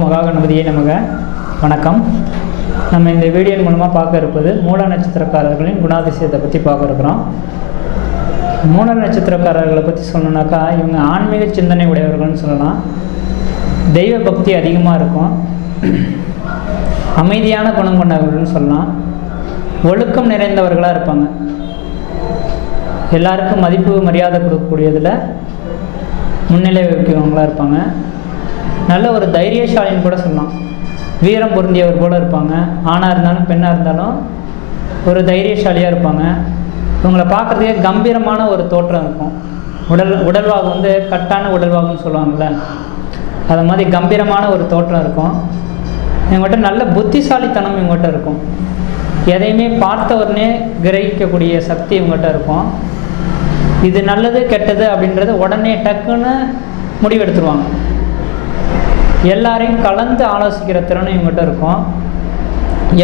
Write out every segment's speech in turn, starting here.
மகாகணபதியே நமக. வணக்கம். நம்ம இந்த வீடியோ மூலமாக பார்க்க இருப்பது மூல நட்சத்திரக்காரர்களின் குணாதிசயத்தை பற்றி பார்க்க இருக்கிறோம். மூல நட்சத்திரக்காரர்களை பற்றி சொல்லணுன்னாக்கா இவங்க ஆன்மீக சிந்தனை உடையவர்கள்னு சொல்லலாம். தெய்வ பக்தி அதிகமாக இருக்கும். அமைதியான குணம் கொண்டவர்கள்னு சொல்லலாம். ஒழுக்கம் நிறைந்தவர்களாக இருப்பாங்க. எல்லாருக்கும் மதிப்பு மரியாதை கொடுக்கக்கூடியதில் முன்னிலை வைக்கிறவங்களாக இருப்பாங்க. நல்ல ஒரு தைரியசாலின்னு கூட சொல்லலாம். வீரம் பொருந்தியவர் போல் இருப்பாங்க. ஆணாக இருந்தாலும் பெண்ணாக இருந்தாலும் ஒரு தைரியசாலியாக இருப்பாங்க. இவங்களை பார்க்குறதுக்கே கம்பீரமான ஒரு தோற்றம் இருக்கும். உடல்வாகு வந்து கட்டான உடல்வாகுன்னு சொல்லுவாங்கள்ல, அது மாதிரி கம்பீரமான ஒரு தோற்றம் இருக்கும். இவங்ககிட்ட நல்ல புத்திசாலித்தனம் இவங்ககிட்ட இருக்கும். எதையுமே பார்த்த உடனே கிரகிக்கக்கூடிய சக்தி இவங்ககிட்ட இருக்கும். இது நல்லது கெட்டது அப்படின்றது உடனே டக்குன்னு முடிவெடுத்துருவாங்க. எல்லாரையும் கலந்து ஆலோசிக்கிற திறனும் இவங்ககிட்ட இருக்கும்.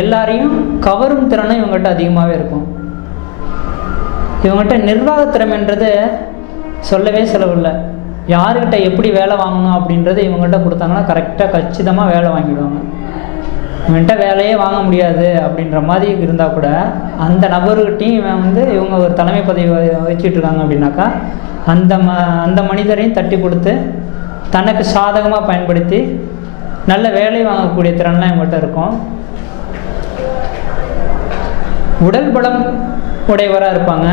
எல்லாரையும் கவரும் திறனும் இவங்ககிட்ட அதிகமாகவே இருக்கும். இவங்ககிட்ட நிர்வாகத்திறமைன்றது சொல்லவே செலவில்லை. யாருக்கிட்ட எப்படி வேலை வாங்கணும் அப்படின்றது இவங்ககிட்ட கொடுத்தாங்கன்னா கரெக்டாக கச்சிதமாக வேலை வாங்கிடுவாங்க. இவன்கிட்ட வேலையே வாங்க முடியாது அப்படின்ற மாதிரி இருந்தால் கூட அந்த நபர்கிட்டையும் இவன் வந்து இவங்க ஒரு தலைமை பதவி வச்சுட்டு இருக்காங்க அப்படின்னாக்கா அந்த மனிதரையும் தட்டி கொடுத்து தனக்கு சாதகமாக பயன்படுத்தி நல்ல வேலை வாங்கக்கூடிய திறன்லாம் இவங்கள்ட்ட இருக்கும். உடல் பலம் உடையவராக இருப்பாங்க.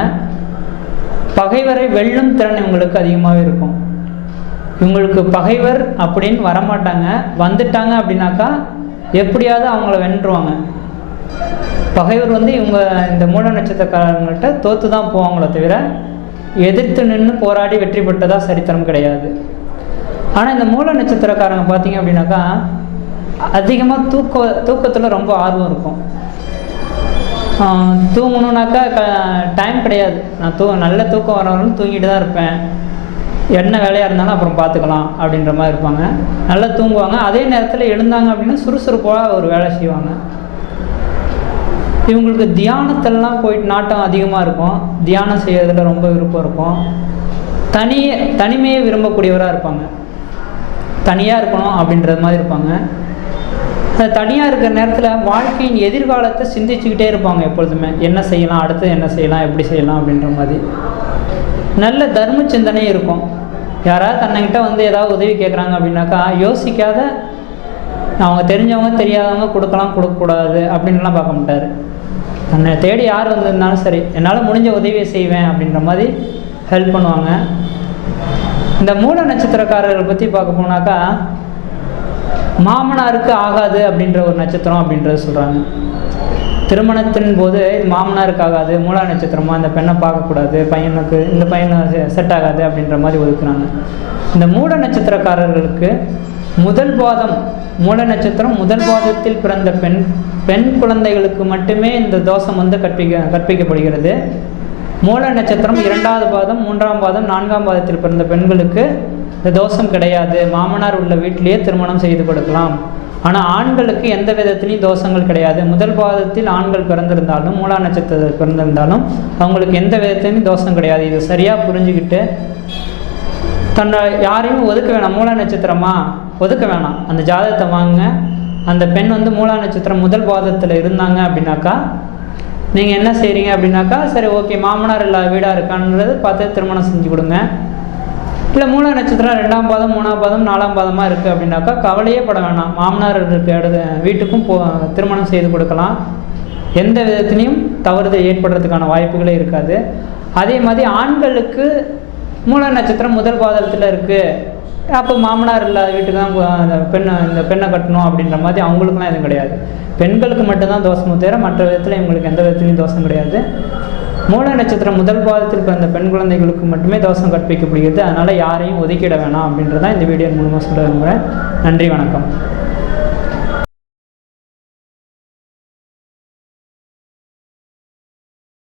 பகைவரை வெல்லும் திறன் இவங்களுக்கு அதிகமாகவே இருக்கும். இவங்களுக்கு பகைவர் அப்படின்னு வரமாட்டாங்க. வந்துட்டாங்க அப்படின்னாக்கா எப்படியாவது அவங்கள வென்றுவாங்க. பகைவர் வந்து இவங்க இந்த மூல நட்சத்திரக்காரங்கள்ட்ட தோற்று தான் போவாங்களே தவிர எதிர்த்து நின்று போராடி வெற்றி பெற்றதாக சரித்திரம் கிடையாது. ஆனால் இந்த மூல நட்சத்திரக்காரங்க பார்த்தீங்க அப்படின்னாக்கா அதிகமாக தூக்கத்தில் ரொம்ப ஆர்வம் இருக்கும். தூங்கணுன்னாக்கா டைம் கிடையாது. நான் நல்ல தூக்கம் வரவங்களும் தூங்கிட்டு தான் இருப்பேன். என்ன வேலையாக இருந்தாலும் அப்புறம் பார்த்துக்கலாம் அப்படின்ற மாதிரி இருப்பாங்க. நல்லா தூங்குவாங்க. அதே நேரத்தில் எழுந்தாங்க அப்படின்னா சுறுசுறுப்பாக ஒரு வேலை செய்வாங்க. இவங்களுக்கு தியானத்திலலாம் போயிட்டு நாட்டம் அதிகமாக இருக்கும். தியானம் செய்யறதுல ரொம்ப விருப்பம் இருக்கும். தனிமையை விரும்பக்கூடியவராக இருப்பாங்க. தனியாக இருக்கணும் அப்படின்றது மாதிரி இருப்பாங்க. அந்த தனியாக இருக்கிற நேரத்தில் வாழ்க்கையின் எதிர்காலத்தை சிந்திச்சுக்கிட்டே இருப்பாங்க. எப்பொழுதுமே என்ன செய்யலாம், அடுத்து என்ன செய்யலாம், எப்படி செய்யலாம் அப்படின்ற மாதிரி நல்ல தர்ம சிந்தனை இருக்கும். யாராவது தன்னைக்கிட்ட வந்து ஏதாவது உதவி கேட்குறாங்க அப்படின்னாக்கா யோசிக்காத அவங்க தெரிஞ்சவங்க தெரியாதவங்க கொடுக்கக்கூடாது அப்படின்லாம் பார்க்க மாட்டார். தன்னை தேடி யார் வந்திருந்தாலும் சரி என்னால் முடிஞ்ச உதவியை செய்வேன் அப்படின்ற மாதிரி ஹெல்ப் பண்ணுவாங்க. இந்த மூல நட்சத்திரக்காரர்கள் பற்றி பார்க்க போனாக்கா மாமனாருக்கு ஆகாது அப்படின்ற ஒரு நட்சத்திரம் அப்படின்றத சொல்கிறாங்க. திருமணத்தின் போது மாமனாருக்கு ஆகாது, மூல நட்சத்திரமாக இந்த பெண்ணை பார்க்கக்கூடாது, இந்த பையனை செட் ஆகாது அப்படின்ற மாதிரி ஒதுக்குறாங்க. இந்த மூல நட்சத்திரக்காரர்களுக்கு முதல் பாதம் மூல நட்சத்திரம் முதல் பாதத்தில் பிறந்த பெண் குழந்தைகளுக்கு மட்டுமே இந்த தோஷம் வந்து கற்பிக்கப்படுகிறது. மூல நட்சத்திரம் 2வது பாதம் 3ஆம் பாதம் 4ஆம் பாதத்தில் பிறந்த பெண்களுக்கு இந்த தோஷம் கிடையாது. மாமனார் உள்ள வீட்டிலேயே திருமணம் செய்து கொடுக்கலாம். ஆனால் ஆண்களுக்கு எந்த விதத்துலையும் தோஷங்கள் கிடையாது. முதல் பாதத்தில் ஆண்கள் பிறந்திருந்தாலும் மூல நட்சத்திரத்தில் பிறந்திருந்தாலும் அவங்களுக்கு எந்த விதத்துலையும் தோஷம் கிடையாது. இது சரியாக புரிஞ்சுக்கிட்டு தன்னை யாரையும் ஒதுக்க வேணாம். மூல நட்சத்திரமாக ஒதுக்க வேணாம். அந்த ஜாதகத்தை வாங்க. அந்த பெண் வந்து மூல நட்சத்திரம் முதல் பாதத்தில் இருந்தாங்க அப்படின்னாக்கா நீங்கள் என்ன செய்கிறீங்க அப்படின்னாக்கா சரி ஓகே மாமனார் இல்லாத வீடாக இருக்கான்றது பார்த்து திருமணம் செஞ்சு கொடுங்க. இல்லை மூல நட்சத்திரம் 2ஆம் பாதம் 3ஆம் பாதம் 4ஆம் பாதமாக இருக்குது அப்படின்னாக்கா கவலையே பட வேணாம். மாமனார் இருக்க வீட்டுக்கும் திருமணம் செய்து கொடுக்கலாம். எந்த விதத்துலையும் தவறுதல் ஏற்படுறதுக்கான வாய்ப்புகளே இருக்காது. அதே மாதிரி ஆண்களுக்கு மூல நட்சத்திரம் முதல் பாதத்தில் இருக்குது, அப்போ மாமனார் இல்லாத வீட்டுக்கு தான் இந்த பெண்ணை கட்டணும் அப்படின்ற மாதிரி அவங்களுக்குலாம் எதுவும் கிடையாது. பெண்களுக்கு மட்டும்தான் தோஷமும் தவிர மற்ற விதத்தில் இவங்களுக்கு எந்த விதத்துலையும் தோஷம் கிடையாது. மூல நட்சத்திரம் முதல் பாதத்தில் பிறந்த பெண் குழந்தைகளுக்கு மட்டுமே தோஷம் கற்பிக்கப்படுகிறது. அதனால் யாரையும் ஒதுக்கிட வேணாம் அப்படின்றதான் இந்த வீடியோ மூலமாக சொல்ல விரும்புகிறேன். நன்றி, வணக்கம்.